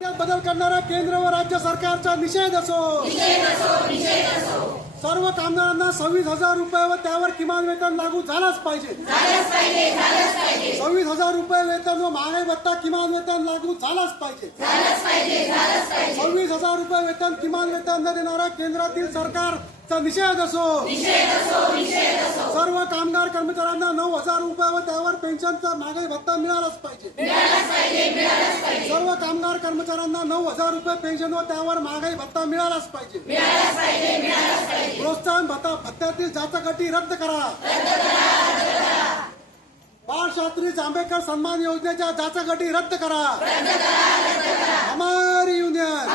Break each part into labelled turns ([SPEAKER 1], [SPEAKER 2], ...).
[SPEAKER 1] बदल करणाऱ्या केंद्र व राज्य सरकारचा निषेध असो. सर्व कामगारांना सव्वीस हजार रुपये व त्यावर किमान वेतन लागू झालाच पाहिजे. सव्वीस हजार रुपये वेतन व महागाई भत्ता किमान वेतन लागू झालाच पाहिजे. सव्वीस हजार रुपये वेतन किमान वेतन न देणारा केंद्रातील सरकारचा निषेध असो. सर्व कामगार कर्मचाऱ्यांना नऊ हजार रुपये व त्यावर पेन्शनचा महागाई भत्ता मिळालाच पाहिजे. सर्व कामगार कर्मचाऱ्यांना नऊ हजार रुपये पेन्शन व त्यावर महागाई भत्ता मिळालाच पाहिजे. प्रोत्साहन भत्ता भत्त्यातील जाचक रद्द करा. बाळशास्त्री जांभेकर सन्मान योजनेच्या जाचक रद्द करा. हमारी युनियन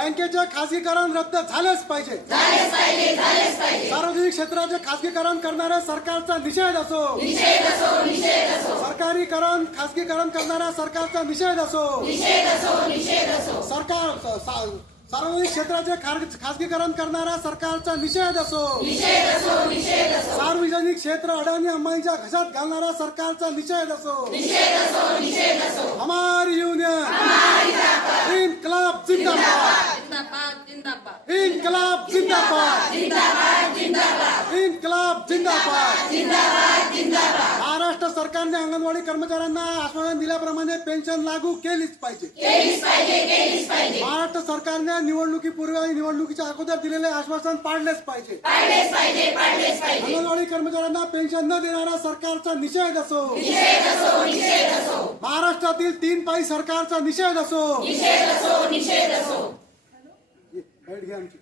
[SPEAKER 1] बँकेचे खासगीकरण रद्द झालेच पाहिजे. सार्वजनिक क्षेत्राचे खासगीकरण करणाऱ्या सरकारचा निषेध असो. सरकारीकरण खासगीकरण करणाऱ्या सरकारचा निषेध असो. सरकार सार्वजनिक क्षेत्राचे खासगीकरण करणाऱ्या सरकारचा निषेध असो. सार्वजनिक क्षेत्र अडाणी अंबानीच्या घशात घालणाऱ्या सरकारचा निषेध असो. हमारी युनियन इन्कलाब जिंदाबाद
[SPEAKER 2] जिंदाबाद. जिंदाबाद.
[SPEAKER 1] इन्कलाब जिंदाबाद. इन्कलाब जिंदाबाद. महाराष्ट्र सरकारने अंगणवाडी कर्मचाऱ्यांना आश्वासन दिल्याप्रमाणे पेन्शन लागू केलीच पाहिजे. महाराष्ट्र सरकारने निवडणुकीपूर्वी आणि निवडणुकीच्या अगोदर दिलेले आश्वासन पाडलेच पाहिजे. अंगणवाडी कर्मचाऱ्यांना पेन्शन न देणारा सरकारचा निषेध असो. महाराष्ट्रातील तीन पायी सरकारचा निषेध असो. भेट घ्या आमची.